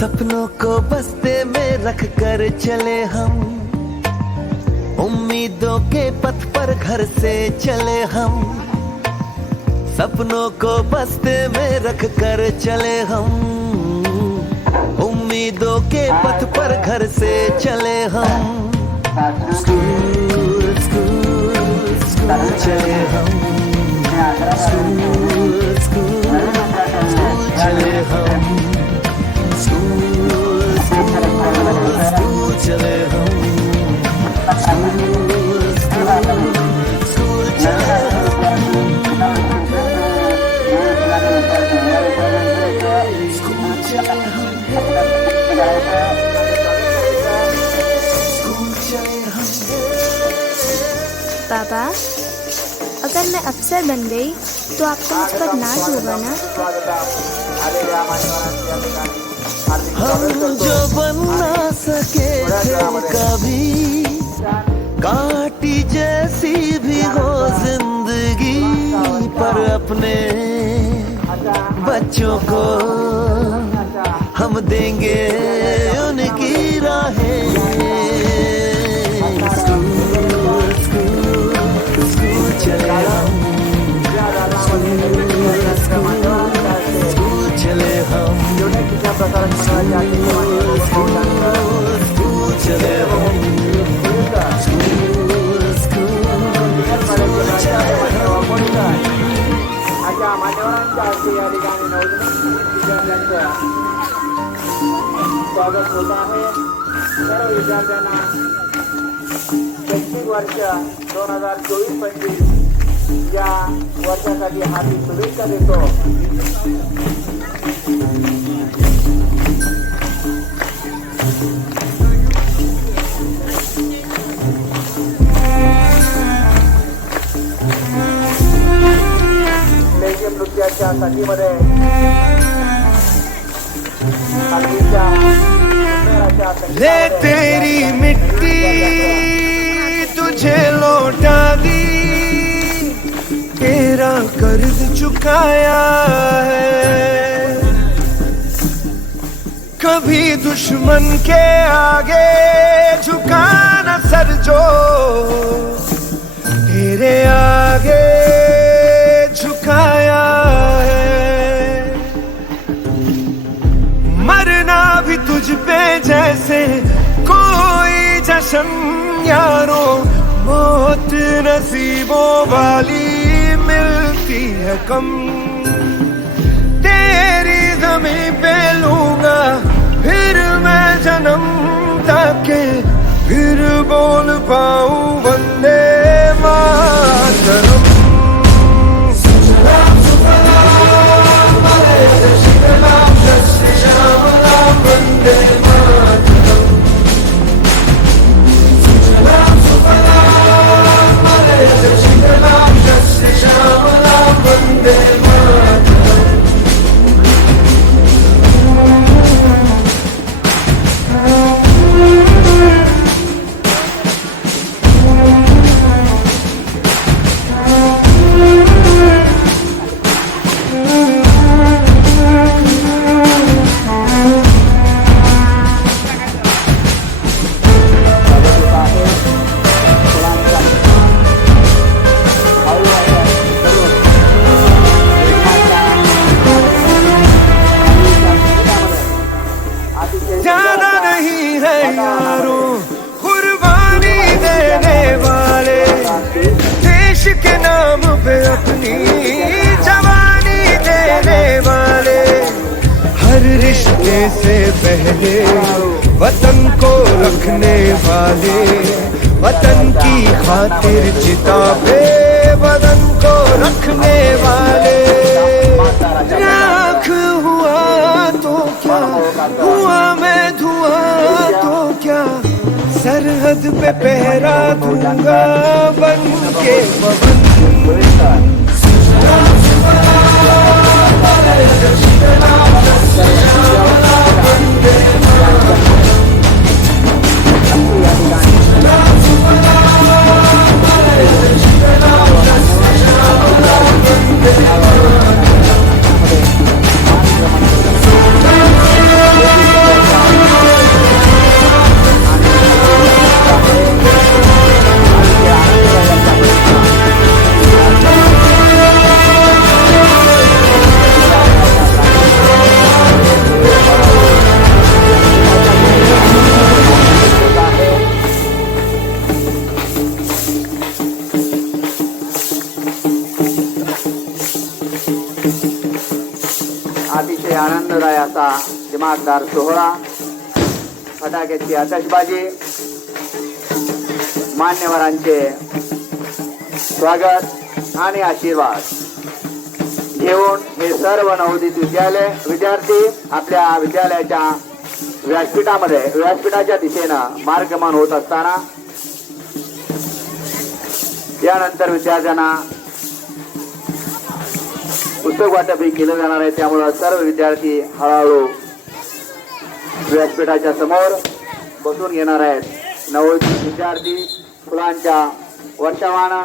सपनों को बस्ते में रख कर चले हम, उम्मीदों के पथ पर घर से चले हम। सपनों को बस्ते में रख कर चले हम, उम्मीदों के पथ पर घर से चले हम। स्कूल स्कूल स्कूल चले हम, स्कूल स्कूल स्कूल चले हम, स्कूल स्कूल स्कूल चले हम, स्कूल स्कूल स्कूल चले हम, स्कूल चले हम, स्कूल चले हम। पापा, अगर मैं अफसर बन गई तो आपको मुझ पर नाज होगा ना? हम जो बन ना सके थे कभी, काटी जैसी भी हो जिंदगी, पर अपने बच्चों को हम देंगे उनकी राहें। स्कूल स्कूल स्कूल चले हम, स्कूल स्कूल चले हम, स्कूल चले हम, स्कूल चले हम। अशा मान्यवरांच्या हस्ते या ठिकाणी नवजन्म विद्यार्थ्यांचं स्वागत होत आहे। सर्व विद्यार्थ्यांना शैक्षणिक वर्ष 2024-25 या वर्षासाठी हार्दिक शुभेच्छा देतो। लेझिम नृत्याच्या संधीमध्ये ले तेरी मिट्टी तुझे लौटा दी, तेरा कर्ज चुकाया है। कभी दुश्मन के आगे झुका न सर जो, तेरे आगे झुकाया है। मरना भी तुझ पे जैसे कोई जश्न यारो, मौत नसीबों वाली मिलती है कम। तेरी ज़मीं पे लूंगा फिर मैं जन्म, ताकि फिर बोल पाऊं वंदे मातरम। जाना नहीं है यारों कुर्बानी देने वाले, देश के नाम पे अपनी जवानी देने वाले। हर रिश्ते से पहले वतन को रखने वाले, वतन की खातिर चिता पे वतन को रखने वाले। राख हुआ तो क्या हुआ, मैं धुआं तो क्या, सरहद पे पहरा दूंगा बन के पवन। आनंददायी असा दिमागदार सोहळा, फटाक्याची आतषबाजी, मान्यवरांचे स्वागत आणि आशीर्वाद घेऊन हे सर्व नवोदित विद्यार्थी आपल्या विद्यालयाच्या व्यासपीठाच्या दिशेनं मार्गमन होत असताना यानंतर विद्यार्थ्यांना पुस्तक वाटपही केलं जाणार आहे. त्यामुळे सर्व विद्यार्थी हळूहळू व्यासपीठाच्या समोर बसून घेणार आहेत. नवोदित विद्यार्थी फुलांच्या वर्षावानं